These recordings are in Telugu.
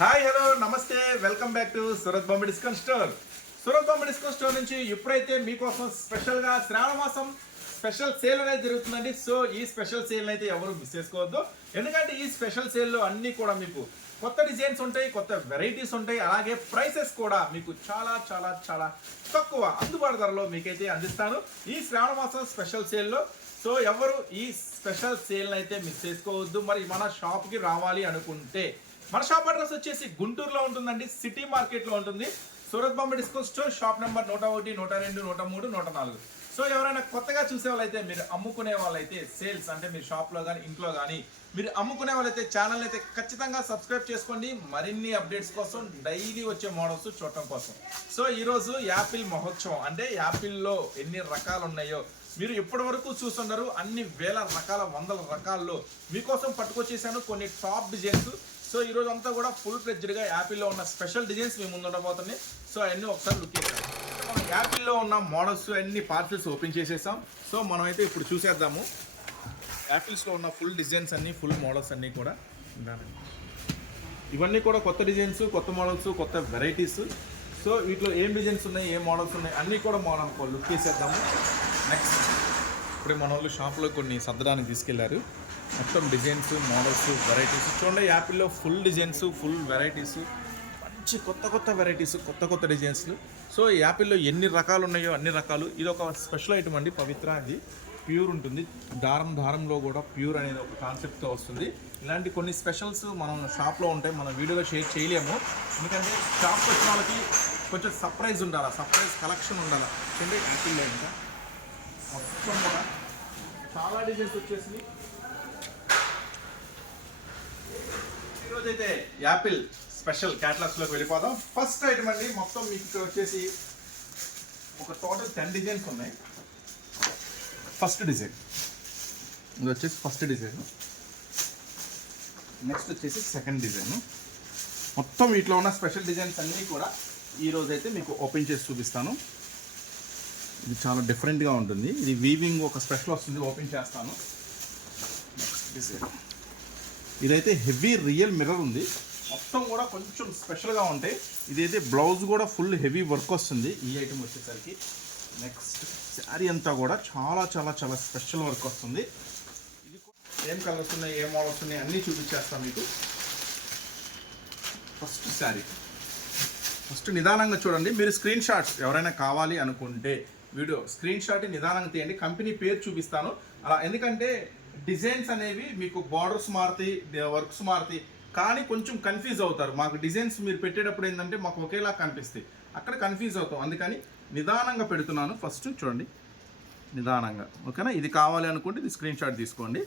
హాయ్ హలో నమస్తే welcome back to Surat Bombay discount store. Surat Bombay discount store నుంచి ఇప్పుడైతే మీకోసం స్పెషల్గా శ్రావణ మాసం స్పెషల్ సేల్ అనేది జరుగుతుందండి. సో ఈ స్పెషల్ సేల్ అయితే ఎవరు మిస్ చేసుకోవద్దు, ఎందుకంటే ఈ స్పెషల్ సేల్లో అన్నీ కూడా మీకు కొత్త డిజైన్స్ ఉంటాయి, కొత్త వెరైటీస్ ఉంటాయి, అలాగే ప్రైసెస్ కూడా మీకు చాలా చాలా చాలా తక్కువ అందుబాటు ధరలో మీకైతే అందిస్తాను ఈ శ్రావణ మాసం స్పెషల్ సేల్లో. సో ఎవరు ఈ స్పెషల్ సేల్ అయితే మిస్ చేసుకోవద్దు. మరి మన షాప్కి రావాలి అనుకుంటే మన షాప్ అడ్రస్ వచ్చేసి గుంటూరులో ఉంటుందండి, సిటీ మార్కెట్లో ఉంటుంది. Surat Bombay discount store, shop number 101, 102, 103, 104. So ఎవరైనా కొత్తగా చూసే వాళ్ళైతే, మీరు అమ్ముకునే వాళ్ళైతే, సేల్స్ అంటే మీరు షాప్లో కానీ ఇంట్లో కానీ మీరు అమ్ముకునే వాళ్ళైతే ఛానల్ అయితే ఖచ్చితంగా సబ్స్క్రైబ్ చేసుకోండి, మరిన్ని అప్డేట్స్ కోసం, డైలీ వచ్చే మోడల్స్ చూడటం కోసం. సో ఈరోజు యాపిల్ మహోత్సవం, అంటే యాపిల్లో ఎన్ని రకాలు ఉన్నాయో మీరు ఇప్పటి వరకు చూస్తున్నారు, అన్ని వేల రకాల వందల రకాల్లో మీకోసం పట్టుకొచ్చేసాను కొన్ని టాప్ డిజైన్స్. సో ఈరోజు అంతా కూడా ఫుల్ ఫ్లెడ్జ్డ్గా యాపిల్లో ఉన్న స్పెషల్ డిజైన్స్ మీ ముందు ఉండబోతున్నాయి. సో అవన్నీ ఒకసారి లుక్ చేద్దాం. మనం యాపిల్లో ఉన్న మోడల్స్ అన్ని పార్సల్స్ ఓపెన్ చేసేసాం. సో మనమైతే ఇప్పుడు చూసేద్దాము యాపిల్స్లో ఉన్న ఫుల్ డిజైన్స్ అన్నీ, ఫుల్ మోడల్స్ అన్నీ కూడా. ఇవన్నీ కూడా కొత్త డిజైన్స్, కొత్త మోడల్స్, కొత్త వెరైటీస్. సో వీటిలో ఏం డిజైన్స్ ఉన్నాయి, ఏం మోడల్స్ ఉన్నాయి అన్నీ కూడా మనం లుక్ చేసేద్దాము. నెక్స్ట్ ఇప్పుడు మన వాళ్ళు షాప్లో కొన్ని సర్దడానికి తీసుకెళ్లారు. మొత్తం డిజైన్స్, మోడల్స్, వెరైటీస్ చూడండి. యాపిల్లో ఫుల్ డిజైన్స్, ఫుల్ వెరైటీస్, మంచి కొత్త కొత్త వెరైటీస్, కొత్త కొత్త డిజైన్స్. సో యాపిల్లో ఎన్ని రకాలు ఉన్నాయో అన్ని రకాలు. ఇది ఒక స్పెషల్ ఐటమ్ అండి, పవిత్ర. అది ప్యూర్ ఉంటుంది, దారంలో కూడా ప్యూర్ అనేది ఒక కాన్సెప్ట్తో వస్తుంది. ఇలాంటి కొన్ని స్పెషల్స్ మనం షాప్లో ఉంటాయి, మన వీడియోలో షేర్ చేయలేము, ఎందుకంటే షాప్కి వచ్చిన వాళ్ళకి కొంచెం సర్ప్రైజ్ ఉండాలి, సర్ప్రైజ్ కలెక్షన్ ఉండాలి. చూడండి యాపిల్లో ఇంకా మొత్తం కూడా చాలా డిజైన్స్ వచ్చేసి. ఈరోజైతే యాపిల్ స్పెషల్ క్యాటలాగ్స్లోకి వెళ్ళిపోదాం. ఫస్ట్ ఐటమ్ అండి, మొత్తం మీకు ఇక్కడ వచ్చేసి ఒక టోటల్ 10 డిజైన్స్ ఉన్నాయి. ఫస్ట్ డిజైన్ ఇది వచ్చేసి ఫస్ట్ డిజైన్. నెక్స్ట్ వచ్చేసి సెకండ్ డిజైన్. మొత్తం వీటిలో ఉన్న స్పెషల్ డిజైన్స్ అన్నీ కూడా ఈరోజైతే మీకు ఓపెన్ చేసి చూపిస్తాను. ఇది చాలా డిఫరెంట్గా ఉంటుంది. ఇది వీవింగ్ ఒక స్పెషల్ వస్తుంది, ఓపెన్ చేస్తాను. నెక్స్ట్ డిజైన్ ఇదైతే హెవీ రియల్ మిర్రర్ ఉంది, మొత్తం కూడా కొంచెం స్పెషల్గా ఉంటాయి. ఇదైతే బ్లౌజ్ కూడా ఫుల్ హెవీ వర్క్ వస్తుంది ఈ ఐటమ్ వచ్చేసరికి. నెక్స్ట్ శారీ అంతా కూడా చాలా చాలా చాలా స్పెషల్ వర్క్ వస్తుంది. ఇది ఏం కలర్స్ ఉన్నాయి, ఏం మోడల్స్ ఉన్నాయి అన్నీ చూపించేస్తాను మీకు. ఫస్ట్ శారీ ఫస్ట్ నిదానంగా చూడండి. మీరు స్క్రీన్ షాట్స్ ఎవరైనా కావాలి అనుకుంటే వీడియో స్క్రీన్ షాట్ నిదానంగా తీయండి. కంపెనీ పేరు చూపిస్తాను అలా, ఎందుకంటే డిజైన్స్ అనేవి మీకు బార్డర్స్ మారుతాయి, వర్క్స్ మారుతాయి, కానీ కొంచెం కన్ఫ్యూజ్ అవుతారు. మాకు డిజైన్స్ మీరు పెట్టేటప్పుడు ఏంటంటే మాకు ఒకేలా కనిపిస్తాయి, అక్కడ కన్ఫ్యూజ్ అవుతాం. అందుకని నిదానంగా పెడుతున్నాను. ఫస్ట్ చూడండి నిదానంగా, ఓకేనా. ఇది కావాలి అనుకుంటే ఇది స్క్రీన్ షాట్ తీసుకోండి.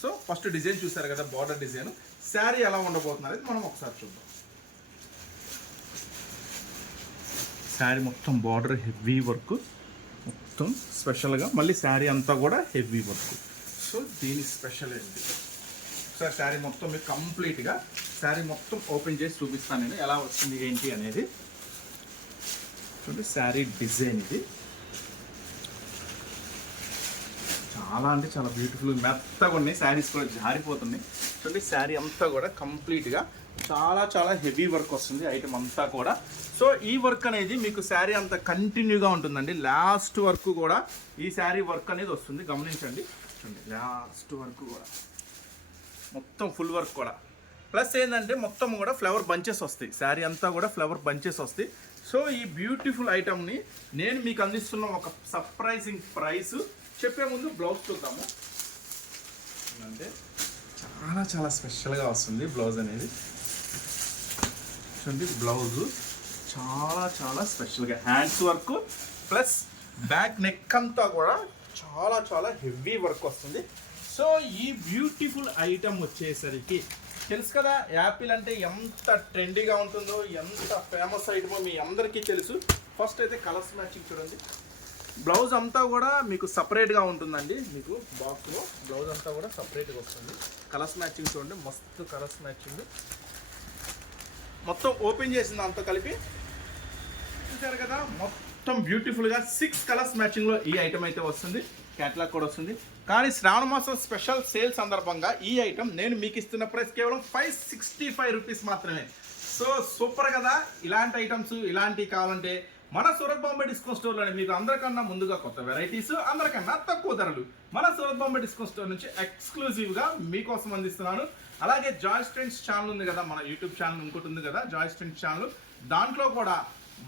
సో ఫస్ట్ డిజైన్ చూసారు కదా, బార్డర్ డిజైన్. శారీ ఎలా ఉండబోతున్నారు అది మనం ఒకసారి చూద్దాం. శారీ మొత్తం బార్డర్ హెవీ వర్క్, మొత్తం స్పెషల్గా, మళ్ళీ శారీ అంతా కూడా హెవీ వర్క్. సో దీని స్పెషల్ ఏంటి సార్, శారీ మొత్తం మీకు కంప్లీట్గా శారీ మొత్తం ఓపెన్ చేసి చూపిస్తాను నేను, ఎలా వస్తుంది ఏంటి అనేది. చూడండి శారీ డిజైన్ ఇది చాలా అంటే చాలా బ్యూటిఫుల్, మెత్తగా ఉన్నాయి. శారీస్ కూడా జారిపోతున్నాయి. చూడండి శారీ అంతా కూడా కంప్లీట్గా చాలా చాలా హెవీ వర్క్ వస్తుంది ఐటమ్ అంతా కూడా. సో ఈ వర్క్ అనేది మీకు శారీ అంతా కంటిన్యూగా ఉంటుందండి, లాస్ట్ వరకు కూడా ఈ శారీ వర్క్ అనేది వస్తుంది. గమనించండి, చూడండి లాస్ట్ వరకు కూడా మొత్తం ఫుల్ వర్క్ కూడా. ప్లస్ ఏంటంటే మొత్తం కూడా ఫ్లవర్ బంచెస్ వస్తాయి, శారీ అంతా కూడా ఫ్లవర్ బంచెస్ వస్తాయి. సో ఈ బ్యూటిఫుల్ ఐటమ్ని నేను మీకు అందిస్తున్న ఒక సర్ప్రైజింగ్ ప్రైస్. చెప్పే ముందు బ్లౌజ్ చూద్దాము. అంటే చాలా చాలా స్పెషల్గా వస్తుంది బ్లౌజ్ అనేది. చూడండి బ్లౌజు చాలా చాలా స్పెషల్గా hands work plus back neck అంతా కూడా చాలా చాలా హెవీ వర్క్ వస్తుంది. సో ఈ బ్యూటిఫుల్ ఐటమ్ వచ్చేసరికి తెలుసు కదా, యాపిల్ అంటే ఎంత ట్రెండీగా ఉంటుందో, ఎంత ఫేమస్ ఐటమో మీ అందరికీ తెలుసు. ఫస్ట్ అయితే కలర్స్ మ్యాచింగ్ చూడండి. బ్లౌజ్ అంతా కూడా మీకు సపరేట్గా ఉంటుందండి, మీకు బాక్స్లో బ్లౌజ్ అంతా కూడా సపరేట్గా వస్తుంది. కలర్స్ మ్యాచింగ్ చూడండి, మస్తు కలర్స్ మ్యాచింగ్. మొత్తం ఓపెన్ చేసింది అంతా కలిపి చూసారు కదా, మొత్తం బ్యూటిఫుల్గా 6 కలర్స్ మ్యాచింగ్లో ఈ ఐటమ్ అయితే వస్తుంది. క్యాటలాగ్ కూడా వస్తుంది. కానీ శ్రావణ మాసం స్పెషల్ సేల్ సందర్భంగా ఈ ఐటమ్ నేను మీకు ఇస్తున్న ప్రైస్ కేవలం 565 రూపీస్ మాత్రమే. సో సూపర్ కదా. ఇలాంటి ఐటమ్స్ ఇలాంటివి కావాలంటే మన సూరత్ బాంబే డిస్కౌంట్ స్టోర్లోనే మీకు అందరికన్నా ముందుగా కొత్త వెరైటీస్, అందరికన్నా తక్కువ ధరలు మన సూరత్ బాంబే డిస్కౌంట్ స్టోర్ నుంచి ఎక్స్క్లూజివ్గా మీకోసం అందిస్తున్నాను. అలాగే జాయ్స్ ట్రెండ్స్ ఛానల్ ఉంది కదా, మన యూట్యూబ్ ఛానల్ ఇంకోటి ఉంది కదా జాయ్స్ ట్రెండ్స్ ఛానల్, దాంట్లో కూడా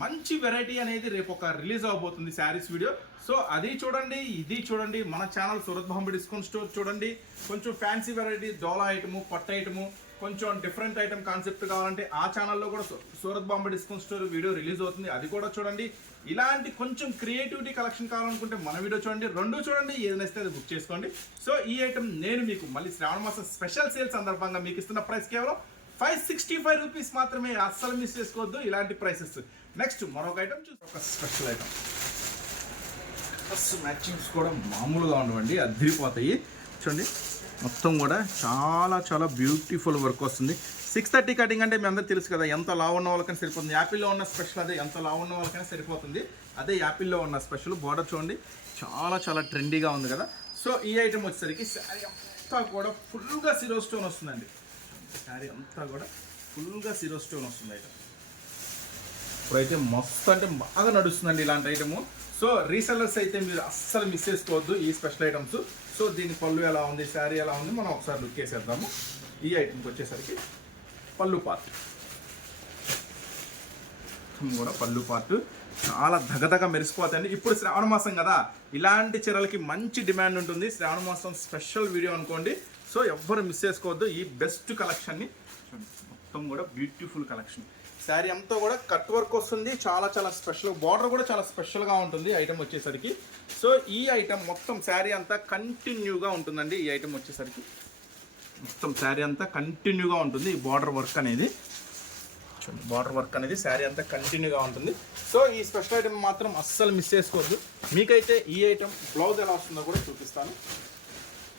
మంచి వెరైటీ అనేది రేపు ఒక రిలీజ్ అవబోతుంది శారీస్ వీడియో. సో అది చూడండి, ఇది చూడండి, మన channel Surat Bombay discount store చూడండి. కొంచెం ఫ్యాన్సీ వెరైటీ, డోలా ఐటము, పట్టు ఐటము, కొంచెం డిఫరెంట్ ఐటమ్ కాన్సెప్ట్ కావాలంటే ఆ ఛానల్లో కూడా Surat Bombay discount store video release అవుతుంది, అది కూడా చూడండి. ఇలాంటి కొంచెం క్రియేటివిటీ కలెక్షన్ కావాలనుకుంటే మన వీడియో చూడండి, రెండు చూడండి, ఏది నచ్చితే అది బుక్ చేసుకోండి. సో ఈ ఐటమ్ నేను మీకు మళ్ళీ శ్రావణ మాసం స్పెషల్ సేల్ సందర్భంగా మీకు ఇస్తున్న ప్రైస్ కేవలం 565 రూపీస్ మాత్రమే. అస్సలు మిస్ చేసుకోవద్దు ఇలాంటి ప్రైసెస్. నెక్స్ట్ మరొక ఐటమ్ చూసి ఒక స్పెషల్ ఐటమ్, మ్యాచింగ్స్ కూడా మామూలుగా ఉండవండి, అదిరిపోతాయి. చూడండి మొత్తం కూడా చాలా చాలా బ్యూటిఫుల్ వర్క్ వస్తుంది. 630 కటింగ్ అంటే మీ అందరూ తెలుసు కదా, ఎంత లావు ఉన్న వాళ్ళకైనా సరిపోతుంది. యాపిల్లో ఉన్న స్పెషల్ అదే, ఎంత లావు ఉన్న వాళ్ళకైనా సరిపోతుంది. అదే యాపిల్లో ఉన్న స్పెషల్. బార్డర్ చూడండి చాలా చాలా ట్రెండీగా ఉంది కదా. సో ఈ ఐటమ్ వచ్చేసరికి శారీ అంతా కూడా ఫుల్గా సిరో స్టోన్ వస్తుందండి. శారీ అంతా కూడా ఫుల్గా సిరో స్టోన్ వస్తుంది ఐటమ్. ఇప్పుడైతే మస్తు అంటే బాగా నడుస్తుందండి ఇలాంటి ఐటము. సో రీసెల్లర్స్ అయితే మీరు అస్సలు మిస్ చేసుకోవద్దు ఈ స్పెషల్ ఐటమ్స్. సో దీని పళ్ళు ఎలా ఉంది, శారీ ఎలా ఉంది, మనం ఒకసారి లుక్ వేసేద్దాము. ఈ ఐటమ్కి వచ్చేసరికి పళ్ళు పార్ట్ కూడా, పళ్ళు పార్ట్ చాలా దగదగ మెరిసిపోతాయండి. ఇప్పుడు శ్రావణ మాసం కదా, ఇలాంటి చీరలకి మంచి డిమాండ్ ఉంటుంది. శ్రావణ మాసం స్పెషల్ వీడియో అనుకోండి. సో ఎవ్వరు మిస్ చేసుకోవద్దు ఈ బెస్ట్ కలెక్షన్ని. మొత్తం కూడా బ్యూటిఫుల్ కలెక్షన్. శారీ అంతా కూడా కట్ వర్క్ వస్తుంది, చాలా చాలా స్పెషల్. బార్డర్ కూడా చాలా స్పెషల్గా ఉంటుంది ఐటమ్ వచ్చేసరికి. సో ఈ ఐటమ్ మొత్తం శారీ అంతా కంటిన్యూగా ఉంటుందండి. ఈ ఐటమ్ వచ్చేసరికి మొత్తం శారీ అంతా కంటిన్యూగా ఉంటుంది. ఈ బార్డర్ వర్క్ అనేది, బార్డర్ వర్క్ అనేది శారీ అంతా కంటిన్యూగా ఉంటుంది. సో ఈ స్పెషల్ ఐటమ్ మాత్రం అస్సలు మిస్ చేసుకోవద్దు. మీకైతే ఈ ఐటమ్ బ్లౌజ్ ఎలా వస్తుందో కూడా చూపిస్తాను.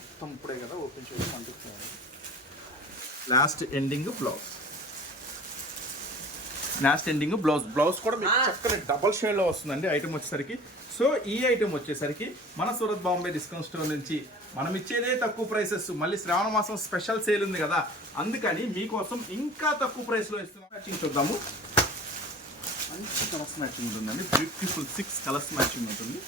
మొత్తం ఇప్పుడే కదా ఓపెన్ చేయడం అంటున్నాను. Last ending blouse, last ending blouse. Blouse కూడా మీకు చక్కని డబల్ షేడ్లో వస్తుందండి ఐటమ్ వచ్చేసరికి. సో ఈ ఐటమ్ వచ్చేసరికి మన సూరత్ బాంబే డిస్కౌంట్ స్టోర్ నుంచి మనం ఇచ్చేదే తక్కువ ప్రైసెస్. మళ్ళీ శ్రావణ మాసం స్పెషల్ సేల్ ఉంది కదా, అందుకని మీకోసం ఇంకా తక్కువ ప్రైస్లో ఇస్తున్నాం. మ్యాచింగ్ చూద్దాము. మంచి కలర్స్ మ్యాచింగ్ ఉంటుందండి, బ్యూటిఫుల్ 6 కలర్స్ మ్యాచింగ్ ఉంటుంది.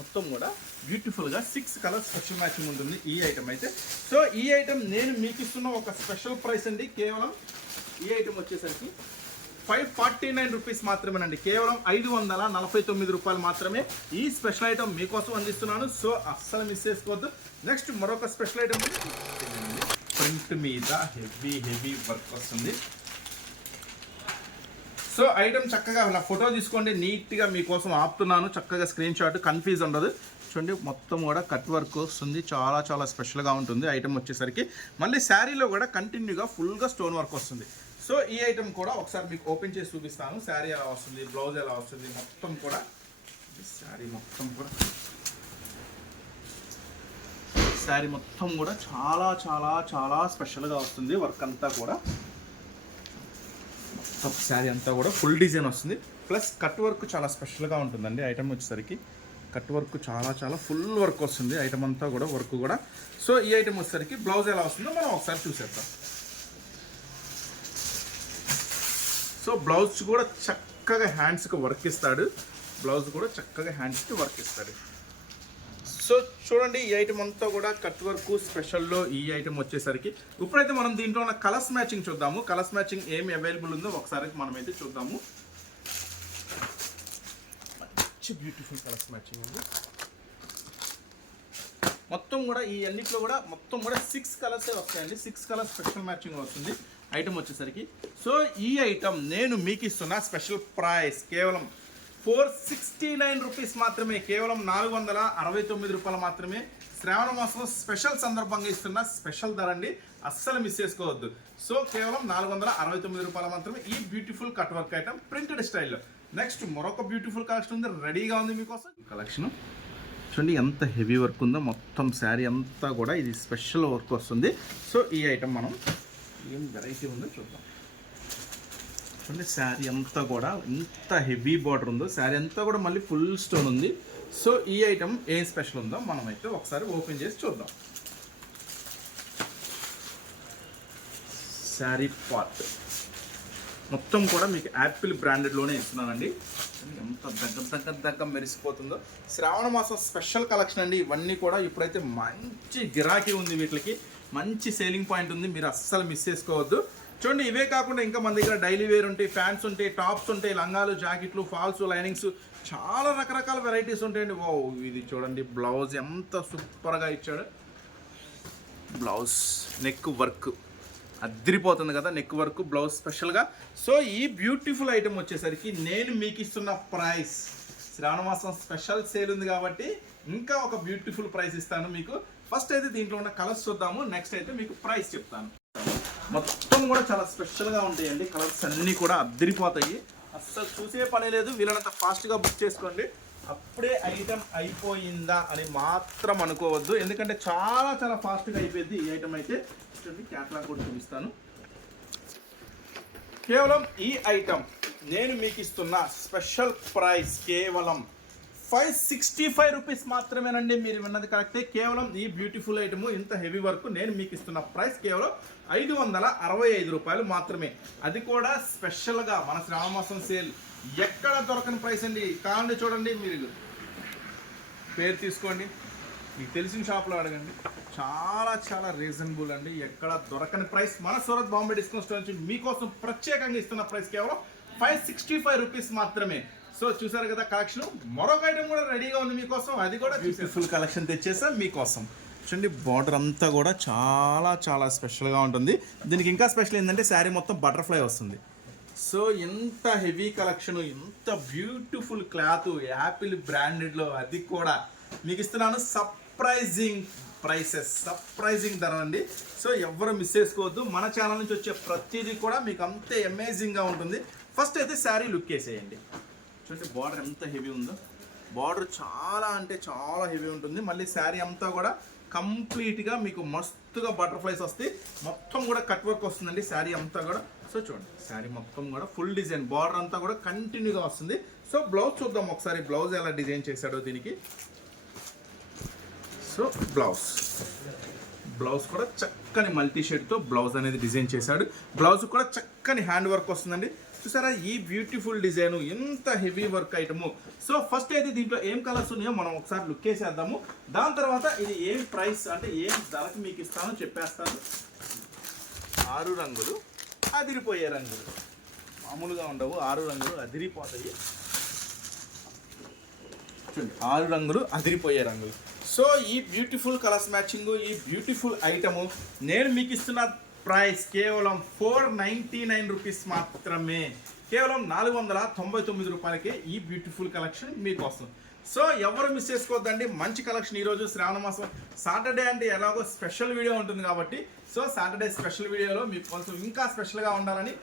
మొత్తం కూడా బ్యూటిఫుల్గా 6 కలర్స్ స్పెషల్ మ్యాచింగ్ ఉంటుంది ఈ ఐటమ్ అయితే. సో ఈ ఐటమ్ నేను మీకు ఇస్తున్న ఒక స్పెషల్ ప్రైస్ అండి. కేవలం ఈ ఐటమ్ వచ్చేసరికి 549 రూపీస్ మాత్రమేనండి. కేవలం 549 రూపాయలు మాత్రమే ఈ స్పెషల్ ఐటమ్ మీకోసం అందిస్తున్నాను. సో అస్సలు మిస్ చేసుకోవద్దు. నెక్స్ట్ మరొక స్పెషల్ ఐటమ్ ప్రింట్ మీద హెవీ వర్క్ వస్తుంది. సో ఐటమ్ చక్కగా నా ఫోటో తీసుకోండి, నీట్గా మీకోసం ఆపుతున్నాను. చక్కగా స్క్రీన్ షాట్, కన్ఫ్యూజ్ ఉండదు. చూడండి మొత్తం కూడా కట్ వర్క్ వస్తుంది, చాలా చాలా స్పెషల్గా ఉంటుంది ఐటమ్ వచ్చేసరికి. మళ్ళీ శారీలో కూడా కంటిన్యూగా ఫుల్గా స్టోన్ వర్క్ వస్తుంది. సో ఈ ఐటమ్ కూడా ఒకసారి మీకు ఓపెన్ చేసి చూపిస్తాను. శారీ ఎలా వస్తుంది, బ్లౌజ్ ఎలా వస్తుంది, మొత్తం కూడా శారీ మొత్తం కూడా చాలా చాలా చాలా స్పెషల్గా వస్తుంది. వర్క్ అంతా కూడా మొత్తం శారీ అంతా కూడా ఫుల్ డిజైన్ వస్తుంది. ప్లస్ కట్ వర్క్ చాలా స్పెషల్గా ఉంటుందండి ఐటమ్ వచ్చేసరికి. కట్ వర్క్ చాలా చాలా ఫుల్ వర్క్ వస్తుంది ఐటమ్ అంతా కూడా, వర్క్ కూడా. సో ఈ ఐటమ్ వచ్చేసరికి బ్లౌజ్ ఎలా వస్తుందో మనం ఒకసారి చూసేద్దాం. సో బ్లౌజ్ కూడా చక్కగా హ్యాండ్స్కి వర్క్ ఇస్తాడు. బ్లౌజ్ కూడా చక్కగా హ్యాండ్స్కి వర్క్ ఇస్తాడు. సో చూడండి ఈ ఐటమ్ అంతా కూడా కట్ వర్క్ స్పెషల్లో ఈ ఐటమ్ వచ్చేసరికి. ఇప్పుడైతే మనం దీంట్లో ఉన్న కలర్స్ మ్యాచింగ్ చూద్దాము. కలర్స్ మ్యాచింగ్ ఏమి అవైలబుల్ ఉందో ఒకసారి మనమైతే చూద్దాము. మంచి బ్యూటిఫుల్ కలర్స్ మ్యాచింగ్ ఉంది. మొత్తం కూడా ఈ అన్నిట్లో కూడా మొత్తం కూడా 6 కలర్సే వస్తాయండి. 6 కలర్స్ స్పెషల్ మ్యాచింగ్ వస్తుంది ఐటమ్ వచ్చేసరికి. సో ఈ ఐటమ్ నేను మీకు ఇస్తున్న స్పెషల్ ప్రైస్ కేవలం 469 రూపీస్ మాత్రమే. కేవలం 469 రూపాయలు మాత్రమే. శ్రావణ మాసం స్పెషల్ సందర్భంగా ఇస్తున్న స్పెషల్ ధర అండి, అస్సలు మిస్ చేసుకోవద్దు. సో కేవలం 469 రూపాయలు మాత్రమే ఈ beautiful cut work item printed స్టైల్లో. నెక్స్ట్ మరొక బ్యూటిఫుల్ కలెక్షన్ ఉంది, రెడీగా ఉంది మీకోసం. కలెక్షన్ చూడండి ఎంత హెవీ వర్క్ ఉందో, మొత్తం శారీ అంతా కూడా ఇది స్పెషల్ వర్క్ వస్తుంది. సో ఈ ఐటమ్ మనం ఏం వెరైటీ ఉందో చూద్దాం. చూడండి శారీ అంతా కూడా ఎంత హెవీ బార్డర్ ఉందో, శారీ అంతా కూడా మళ్ళీ ఫుల్ స్టోన్ ఉంది. సో ఈ ఐటమ్ ఏం స్పెషల్ ఉందో మనమైతే ఒకసారి ఓపెన్ చేసి చూద్దాం. శారీ పార్ట్ మొత్తం కూడా మీకు యాపిల్ బ్రాండెడ్లోనే ఇస్తున్నానండి. ఎంత దగ్గర మెరిసిపోతుందో. శ్రావణ మాసం స్పెషల్ కలెక్షన్ అండి ఇవన్నీ కూడా. ఇప్పుడైతే మంచి గిరాకీ ఉంది, వీటికి మంచి సేలింగ్ పాయింట్ ఉంది, మీరు అస్సలు మిస్ చేసుకోవద్దు. చూడండి, ఇవే కాకుండా ఇంకా మన దగ్గర డైలీ వేర్ ఉంటాయి, ఫ్యాన్స్ ఉంటాయి, టాప్స్ ఉంటాయి, లంగాలు, జాకెట్లు, ఫాల్స్, లైనింగ్స్, చాలా రకరకాల వెరైటీస్ ఉంటాయండి. ఓ ఇది చూడండి, బ్లౌజ్ ఎంత సూపర్గా ఇచ్చాడు. బ్లౌజ్ నెక్ వర్క్ అదిరిపోతుంది కదా, నెక్ వర్క్ బ్లౌజ్ స్పెషల్గా. సో ఈ బ్యూటిఫుల్ ఐటమ్ వచ్చేసరికి నేను మీకు ఇస్తున్న ప్రైస్, శ్రావణ మాసం స్పెషల్ సేల్ ఉంది కాబట్టి ఇంకా ఒక బ్యూటిఫుల్ ప్రైస్ ఇస్తాను మీకు. ఫస్ట్ అయితే దీంట్లో ఉన్న కలర్స్ చూద్దాము, నెక్స్ట్ అయితే మీకు ప్రైస్ చెప్తాను. మొత్తం కూడా చాలా స్పెషల్గా ఉంటాయండి, కలర్స్ అన్నీ కూడా అదిరిపోతాయి. అస్సలు చూసే పని లేదు, వీళ్ళనంత ఫాస్ట్గా బుక్ చేసుకోండి. అప్పుడే ఐటమ్ అయిపోయిందా అని మాత్రం అనుకోవద్దు, ఎందుకంటే చాలా చాలా ఫాస్ట్గా అయిపోయింది ఈ ఐటమ్ అయితే. చూడండి, క్యాటలాగ్ కూడా చూపిస్తాను. కేవలం ఈ ఐటమ్ నేను మీకు ఇస్తున్న స్పెషల్ ప్రైస్ కేవలం 565 రూపీస్ మాత్రమేనండి. మీరు విన్నది కరెక్టే. కేవలం ఈ బ్యూటిఫుల్ ఐటమ్, ఇంత హెవీ వర్క్ నేను మీకు ఇస్తున్న ప్రైస్ కేవలం 565 రూపాయలు మాత్రమే. అది కూడా స్పెషల్గా మన శ్రావణ మాసం సేల్ ఎక్కడ దొరకని ప్రైస్ అండి. కావాలంటే చూడండి, మీరు పేరు తీసుకోండి, మీకు తెలిసిన షాప్లో అడగండి, చాలా చాలా రీజనబుల్ అండి. ఎక్కడ దొరకని ప్రైస్ మన సూరత్ బాంబే డిస్కౌంట్ స్టోర్ నుంచి మీకోసం ప్రత్యేకంగా ఇస్తున్న ప్రైస్ కేవలం 565 రూపీస్ మాత్రమే. సో చూసారు కదా కలెక్షన్. మరొక ఐటమ్ కూడా రెడీగా ఉంది మీకోసం, అది కూడా బ్యూటిఫుల్ కలెక్షన్ తెచ్చేసా మీకోసం. చూడండి, బార్డర్ అంతా కూడా చాలా చాలా స్పెషల్గా ఉంటుంది. దీనికి ఇంకా స్పెషల్ ఏంటంటే శారీ మొత్తం బటర్ఫ్లై వస్తుంది. సో ఎంత హెవీ కలెక్షన్, ఎంత బ్యూటిఫుల్ క్లాత్, యాపిల్ బ్రాండెడ్లో, అది కూడా మీకు ఇస్తున్నాను సర్ప్రైజింగ్ ప్రైసెస్, సర్ప్రైజింగ్ ధర అండి. సో ఎవరు మిస్ చేసుకోవద్దు, మన ఛానల్ నుంచి వచ్చే ప్రతిదీ కూడా మీకు అంతే అమేజింగ్గా ఉంటుంది. ఫస్ట్ అయితే శారీ లుక్ వేసేయండి. చూడండి, బార్డర్ ఎంత హెవీ ఉందో, బార్డర్ చాలా అంటే చాలా హెవీ ఉంటుంది. మళ్ళీ శారీ అంతా కూడా కంప్లీట్గా మీకు మస్తుగా బటర్ఫ్లైస్ వస్తాయి, మొత్తం కూడా కట్ వర్క్ వస్తుందండి శారీ అంతా కూడా. సో చూడండి, శారీ మొత్తం కూడా ఫుల్ డిజైన్, బార్డర్ అంతా కూడా కంటిన్యూగా వస్తుంది. సో బ్లౌజ్ చూద్దాం ఒకసారి, బ్లౌజ్ ఎలా డిజైన్ చేశాడో దీనికి. సో బ్లౌజ్ కూడా చక్కని మల్టీ షేడ్తో బ్లౌజ్ అనేది డిజైన్ చేశాడు. బ్లౌజ్ కూడా చక్కని హ్యాండ్ వర్క్ వస్తుందండి. చూసారా ఈ బ్యూటిఫుల్ డిజైన్, ఎంత heavy work item. So first అయితే దీంట్లో ఏం కలర్స్ ఉన్నాయో మనం ఒకసారి లుక్ వేసేద్దాము. దాని తర్వాత ఇది ఏం ప్రైస్ అంటే ఏం ధరకు మీకు ఇస్తానో చెప్పేస్తాను. 6 రంగులు అదిరిపోయే రంగులు, మామూలుగా ఉండవు, 6 రంగులు అదిరిపోతాయి. చూడండి, 6 రంగులు అదిరిపోయే రంగులు. సో ఈ బ్యూటిఫుల్ కలర్స్ మ్యాచింగ్, ఈ బ్యూటిఫుల్ ఐటము నేను మీకు ఇస్తున్న ప్రైస్ కేవలం 499 రూపీస్ మాత్రమే. కేవలం 499 రూపాయలకే ఈ బ్యూటిఫుల్ కలెక్షన్ మీకోసం. సో ఎవరు మిస్ చేసుకోవద్దండి, మంచి కలెక్షన్. ఈరోజు శ్రావణ మాసం సాటర్డే అంటే ఎలాగో స్పెషల్ వీడియో ఉంటుంది కాబట్టి, సో సాటర్డే స్పెషల్ వీడియోలో మీకు కొంచెం ఇంకా స్పెషల్గా ఉండాలని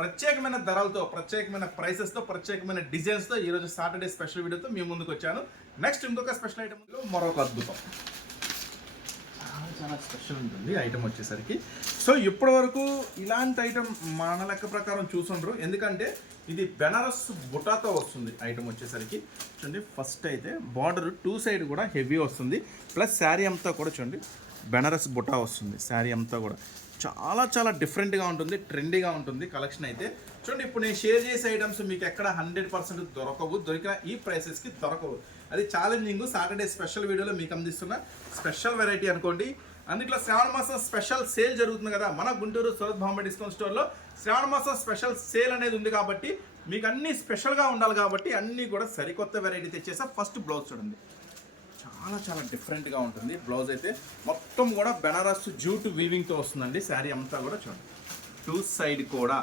ప్రత్యేకమైన ధరలతో, ప్రత్యేకమైన ప్రైసెస్తో, ప్రత్యేకమైన డిజైన్స్తో ఈరోజు సాటర్డే స్పెషల్ వీడియోతో మీ ముందుకు వచ్చాను. నెక్స్ట్ ఇంకొక స్పెషల్ ఐటమ్లో మరొక అద్భుతం, చాలా స్పెషల్ ఉంటుంది ఐటమ్ వచ్చేసరికి. సో ఇప్పటి వరకు ఇలాంటి ఐటమ్ మన లెక్క ప్రకారం చూసుండ్రు, ఎందుకంటే ఇది బెనారస్ బుటాతో వస్తుంది ఐటమ్ వచ్చేసరికి. చూడండి, ఫస్ట్ అయితే బార్డర్ 2 సైడ్ కూడా హెవీ వస్తుంది, ప్లస్ శారీ అంతా కూడా చూడండి బెనారస్ బుటా వస్తుంది. శారీ అంతా కూడా చాలా చాలా డిఫరెంట్గా ఉంటుంది, ట్రెండీగా ఉంటుంది కలెక్షన్ అయితే. చూడండి, ఇప్పుడు నేను షేర్ చేసే ఐటమ్స్ మీకు ఎక్కడ 100% దొరకవు, దొరికిన ఈ ప్రైసెస్కి దొరకవు. అది ఛాలెంజింగ్. సాటర్డే స్పెషల్ వీడియోలో మీకు అందిస్తున్న స్పెషల్ వెరైటీ అనుకోండి. అందులో శ్రావణ మాసం స్పెషల్ సేల్ జరుగుతుంది కదా మన గుంటూరు సూరత్ బాంబే డిస్కౌంట్ స్టోర్లో. శ్రావణ మాసం స్పెషల్ సేల్ అనేది ఉంది కాబట్టి మీకు అన్నీ స్పెషల్గా ఉండాలి కాబట్టి అన్నీ కూడా సరికొత్త వెరైటీ తెచ్చేసా. ఫస్ట్ బ్లౌజ్ చూడండి, చాలా చాలా డిఫరెంట్గా ఉంటుంది. బ్లౌజ్ అయితే మొత్తం కూడా బెనారస్ జూట్ వీవింగ్తో వస్తుందండి. శారీ అంతా కూడా చూడండి, 2 సైడ్ కూడా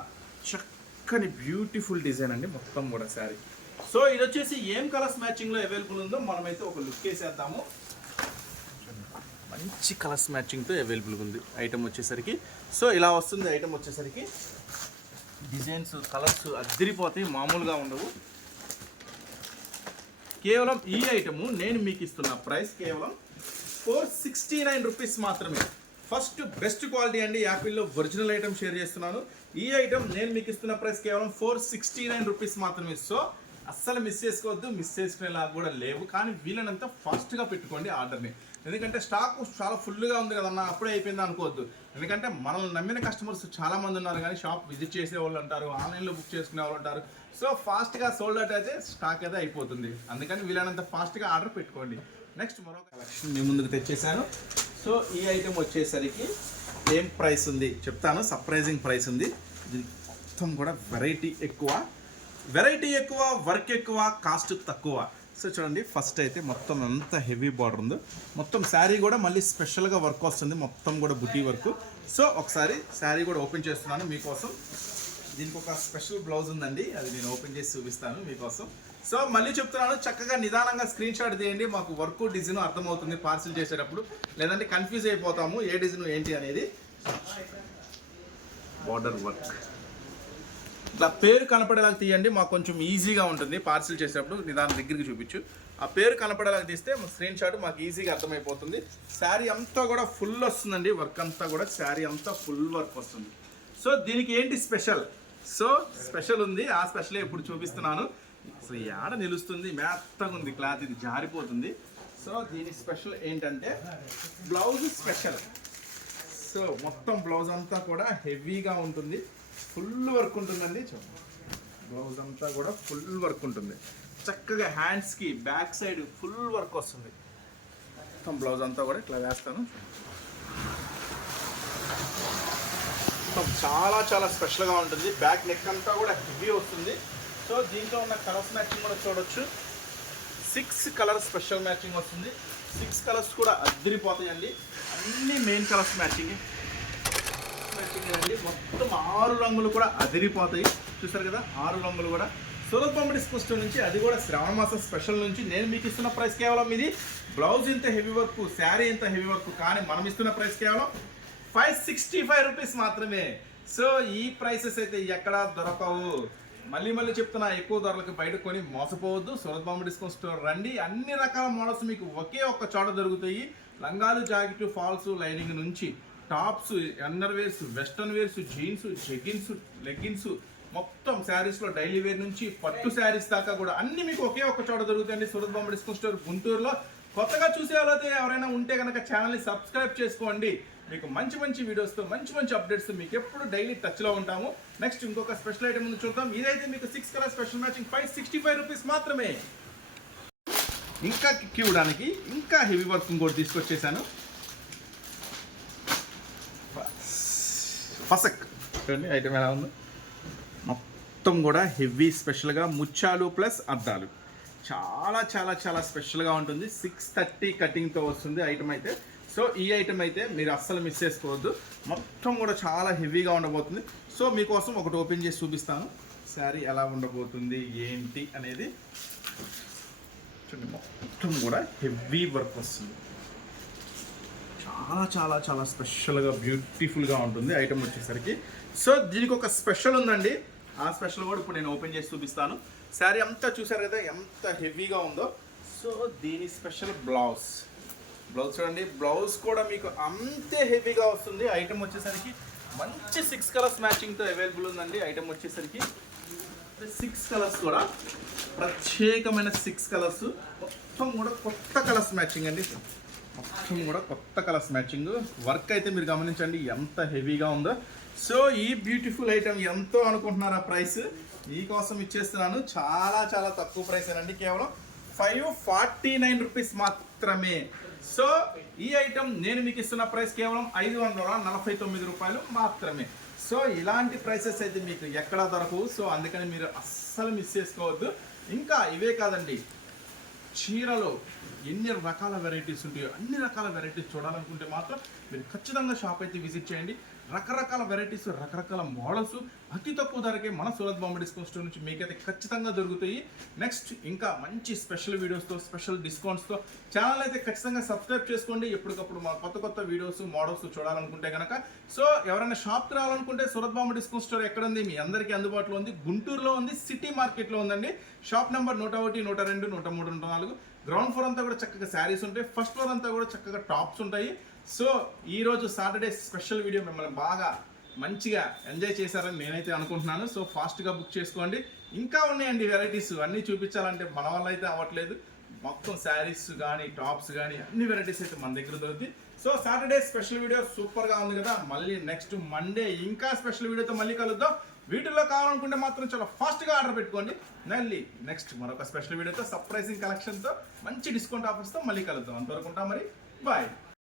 చక్కని బ్యూటిఫుల్ డిజైన్ అండి మొత్తం కూడా శారీ. సో ఇది వచ్చేసి ఏం కలర్స్ మ్యాచింగ్లో అవైలబుల్ ఉందో మనమైతే ఒక లుక్ వేసేద్దాము. మంచి కలర్స్ మ్యాచింగ్తో అవైలబుల్గా ఉంది ఐటమ్ వచ్చేసరికి. సో ఇలా వస్తుంది ఐటమ్ వచ్చేసరికి. డిజైన్స్, కలర్స్ అదిరిపోతాయి, మామూలుగా ఉండవు. కేవలం ఈ ఐటము నేను మీకు ఇస్తున్న ప్రైస్ కేవలం 469 రూపీస్ మాత్రమే. ఫస్ట్ బెస్ట్ క్వాలిటీ అండి, యాపిల్లో ఒరిజినల్ ఐటమ్ షేర్ చేస్తున్నాను. ఈ ఐటమ్ నేను మీకు ఇస్తున్న ప్రైస్ కేవలం 469 రూపీస్ మాత్రమే. సో అస్సలు మిస్ చేసుకోవద్దు, మిస్ చేసుకునేలా కూడా లేవు, కానీ వీళ్ళనంతా ఫాస్ట్గా పెట్టుకోండి ఆర్డర్ని. ఎందుకంటే స్టాక్ చాలా ఫుల్గా ఉంది కదన్నా అప్పుడే అయిపోయింది అనుకోవద్దు. ఎందుకంటే మనల్ని నమ్మిన కస్టమర్స్ చాలా మంది ఉన్నారు, కానీ షాప్ విజిట్ చేసే వాళ్ళు ఉంటారు, ఆన్లైన్లో బుక్ చేసుకునే వాళ్ళు ఉంటారు. సో ఫాస్ట్గా సోల్డ్ అవుట్ అయితే స్టాక్ అయితే అయిపోతుంది. అందుకని వీలైనంత ఫాస్ట్గా ఆర్డర్ పెట్టుకోండి. నెక్స్ట్ మరో కలెక్షన్ మీ ముందుకు తెచ్చేసాను. సో ఈ ఐటెం వచ్చేసరికి ఏం ప్రైస్ ఉంది చెప్తాను. సర్ప్రైజింగ్ ప్రైస్ ఉంది. ఇది మొత్తం కూడా వెరైటీ ఎక్కువ, వర్క్ ఎక్కువ, కాస్ట్ తక్కువ. సో చూడండి, ఫస్ట్ అయితే మొత్తం ఎంత హెవీ బార్డర్ ఉందో, మొత్తం శారీ కూడా మళ్ళీ స్పెషల్గా వర్క్ వస్తుంది, మొత్తం కూడా బుటీ వర్క్. సో ఒకసారి శారీ కూడా ఓపెన్ చేస్తున్నాను మీకోసం. దీనికి ఒక స్పెషల్ బ్లౌజ్ ఉందండి, అది నేను ఓపెన్ చేసి చూపిస్తాను మీకోసం. సో మళ్ళీ చెప్తున్నాను, చక్కగా నిదానంగా స్క్రీన్ షాట్ తీయండి, మాకు వర్క్ డిజైన్ అర్థమవుతుంది పార్సిల్ చేసేటప్పుడు, లేదంటే కన్ఫ్యూజ్ అయిపోతాము ఏ డిజైన్ ఏంటి అనేది. బార్డర్ వర్క్ ఇట్లా పేరు కనపడేలాగా తీయండి, మాకు కొంచెం ఈజీగా ఉంటుంది పార్సిల్ చేసేటప్పుడు. నిదానం దగ్గరికి చూపించు, ఆ పేరు కనపడేలాగా తీస్తే స్క్రీన్ షాట్ మాకు ఈజీగా అర్థమైపోతుంది. శారీ అంతా కూడా ఫుల్ వస్తుందండి, వర్క్ అంతా కూడా శారీ అంతా ఫుల్ వర్క్ వస్తుంది. సో దీనికి ఏంటి స్పెషల్? సో స్పెషల్ ఉంది, ఆ స్పెషలే ఇప్పుడు చూపిస్తున్నాను. అసలు ఆడ నిలుస్తుంది, మెత్తగా ఉంది క్లాత్, ఇది జారిపోతుంది. సో దీని స్పెషల్ ఏంటంటే బ్లౌజ్ స్పెషల్. సో మొత్తం బ్లౌజ్ అంతా కూడా హెవీగా ఉంటుంది, ఫుల్ వర్క్ ఉంటుందండి. చూడండి, బ్లౌజ్ అంతా కూడా ఫుల్ వర్క్ ఉంటుంది, చక్కగా హ్యాండ్స్కి బ్యాక్ సైడ్ ఫుల్ వర్క్ వస్తుంది. మొత్తం బ్లౌజ్ అంతా కూడా ఇట్లా వేస్తాను. చాలా చాలా స్పెషల్గా ఉంటుంది, బ్యాక్ నెక్ అంతా కూడా హెవీ వస్తుంది. సో దీంట్లో ఉన్న కలర్స్ మ్యాచింగ్ కూడా చూడొచ్చు, 6 కలర్స్ స్పెషల్ మ్యాచింగ్ వస్తుంది. 6 కలర్స్ కూడా అద్దరిపోతాయండి, అన్ని మెయిన్ కలర్స్ మ్యాచింగ్ అండి. మొత్తం 6 రంగులు కూడా అదిరిపోతాయి. చూసారు కదా, 6 రంగులు కూడా సూరత్ బొమ్మ డిస్కౌంట్ నుంచి, అది కూడా శ్రావణ మాసం స్పెషల్ నుంచి. నేను మీకు ఇస్తున్న ప్రైస్ కేవలం ఇది, బ్లౌజ్ ఇంత హెవీ వర్క్, శారీ ఇంత హెవీ వర్క్, కానీ మనం ఇస్తున్న ప్రైస్ కేవలం 565 రూపీస్ మాత్రమే. సో ఈ ప్రైసెస్ అయితే ఎక్కడా దొరకవు. మళ్ళీ చెప్తున్నా, ఎక్కువ ధరలకు బయట కొని మోసపోవద్దు. సూరత్ బొమ్మ డిస్కౌంట్ స్టోర్ రండి, అన్ని రకాల మోడల్స్ మీకు ఒకే ఒక్క చోట దొరుకుతాయి. లంగాలు, జాకెట్, ఫాల్స్, లైనింగ్ నుంచి tops, inner wears, western wears, jeans, jeggings, leggings, మొత్తం శారీస్లో డైలీ వేర్ నుంచి పట్టు శారీస్ దాకా కూడా అన్ని మీకు ఒకే ఒక్క చోట దొరుకుతాయండి. సూరత్ బొమ్మ డిస్కౌంట్ స్టోర్ గుంటూరులో. కొత్తగా చూసే వాళ్ళైతే ఎవరైనా ఉంటే కనుక ఛానల్ని సబ్స్క్రైబ్ చేసుకోండి. మీకు మంచి వీడియోస్తో మంచి అప్డేట్స్ మీకు ఎప్పుడు డైలీ టచ్లో ఉంటాము. నెక్స్ట్ ఇంకొక స్పెషల్ ఐటమ్ ముందు చూద్దాం. ఇదైతే మీకు 6 కలర్ స్పెషల్ మ్యాచింగ్ 565 రూపీస్ మాత్రమే. ఇంకా కిక్ ఇవ్వడానికి ఇంకా హెవీ వర్క్ ఇంకోటి తీసుకొచ్చేసాను. ఫసక్ చూడండి, ఐటమ్ ఎలా ఉంది, మొత్తం కూడా హెవీ స్పెషల్గా ముత్యాలు ప్లస్ అద్దాలు, చాలా స్పెషల్గా ఉంటుంది. 630 కటింగ్తో వస్తుంది ఐటమ్ అయితే. సో ఈ ఐటమ్ అయితే మీరు అస్సలు మిస్ చేసుకోవద్దు, మొత్తం కూడా చాలా హెవీగా ఉండబోతుంది. సో మీకోసం ఒకటి ఓపెన్ చేసి చూపిస్తాను, శారీ ఎలా ఉండబోతుంది ఏంటి అనేది. చూడండి, మొత్తం కూడా హెవీ వర్క్ వస్తుంది, చాలా స్పెషల్గా బ్యూటిఫుల్గా ఉంటుంది ఐటమ్ వచ్చేసరికి. సో దీనికి ఒక స్పెషల్ ఉందండి, ఆ స్పెషల్ కూడా ఇప్పుడు నేను ఓపెన్ చేసి చూపిస్తాను. శారీ అంతా చూసారు కదా ఎంత హెవీగా ఉందో. సో దీని స్పెషల్ బ్లౌజ్ చూడండి, బ్లౌజ్ కూడా మీకు అంతే హెవీగా వస్తుంది. ఐటమ్ వచ్చేసరికి మంచి 6 కలర్స్ మ్యాచింగ్తో అవైలబుల్ ఉందండి. ఐటమ్ వచ్చేసరికి 6 కలర్స్ కూడా ప్రత్యేకమైన 6 కలర్స్, మొత్తం కూడా కొత్త కలర్స్ మ్యాచింగ్ అండి, మొత్తం కూడా కొత్త కలర్స్ మ్యాచింగ్. వర్క్ అయితే మీరు గమనించండి ఎంత హెవీగా ఉందో. సో ఈ బ్యూటిఫుల్ ఐటమ్ ఎంతో అనుకుంటున్నారు, ఆ ప్రైస్ మీకోసం ఇచ్చేస్తున్నాను. చాలా తక్కువ ప్రైస్ అండి, కేవలం 549 రూపీస్ మాత్రమే. సో ఈ ఐటమ్ నేను మీకు ఇస్తున్న ప్రైస్ కేవలం 549 రూపాయలు మాత్రమే. సో ఇలాంటి ప్రైసెస్ అయితే మీకు ఎక్కడా దొరకవు. సో అందుకని మీరు అస్సలు మిస్ చేసుకోవద్దు. ఇంకా ఇవే కాదండి, చీరలో ఎన్ని రకాల వెరైటీస్ ఉంటాయో అన్ని రకాల వెరైటీస్ చూడాలనుకుంటే మాత్రం మీరు ఖచ్చితంగా షాప్ అయితే విజిట్ చేయండి. రకరకాల వెరైటీస్, రకరకాల మోడల్స్ అతి తక్కువ ధరకే మన సూరత్ బొమ్మ డిస్కౌంట్ స్టోర్ నుంచి మీకైతే ఖచ్చితంగా దొరుకుతాయి. నెక్స్ట్ ఇంకా మంచి స్పెషల్ వీడియోస్తో, స్పెషల్ డిస్కౌంట్స్తో ఛానల్ అయితే ఖచ్చితంగా సబ్స్క్రైబ్ చేసుకోండి. ఎప్పటికప్పుడు మా కొత్త వీడియోస్, మోడల్స్ చూడాలనుకుంటే కనుక. సో ఎవరైనా షాప్కి రావాలనుకుంటే సూరత్ బొమ్మ డిస్కౌంట్ స్టోర్ ఎక్కడ ఉంది, మీ అందరికీ అందుబాటులో ఉంది, గుంటూరులో ఉంది, సిటీ మార్కెట్లో ఉందండి. Shop number 101, 102, 103, 104. గ్రౌండ్ ఫ్లోర్ అంతా కూడా చక్కగా శారీస్ ఉంటాయి, ఫస్ట్ ఫ్లోర్ అంతా కూడా చక్కగా టాప్స్ ఉంటాయి. సో ఈరోజు సాటర్డే స్పెషల్ వీడియో మిమ్మల్ని బాగా మంచిగా ఎంజాయ్ చేశారని నేనైతే అనుకుంటున్నాను. సో ఫాస్ట్గా బుక్ చేసుకోండి. ఇంకా ఉన్నాయండి వెరైటీస్, అన్నీ చూపించాలంటే మన వల్ల అయితే అవ్వట్లేదు. మొత్తం శారీస్ కానీ టాప్స్ కానీ అన్ని వెరైటీస్ అయితే మన దగ్గర దొరుకుతాయి. సో సాటర్డే స్పెషల్ వీడియో సూపర్గా ఉంది కదా, మళ్ళీ నెక్స్ట్ మండే ఇంకా స్పెషల్ వీడియోతో మళ్ళీ కలుద్దాం. వీటిల్లో కావాలనుకుంటే మాత్రం చాలా ఫాస్ట్గా ఆర్డర్ పెట్టుకోండి. మళ్ళీ నెక్స్ట్ మరొక స్పెషల్ వీడియోతో సర్ప్రైజింగ్ కలెక్షన్తో మంచి డిస్కౌంట్ ఆఫర్స్తో మళ్ళీ కలుద్దాం. అంతవరకు ఉంటాం మరి, బాయ్.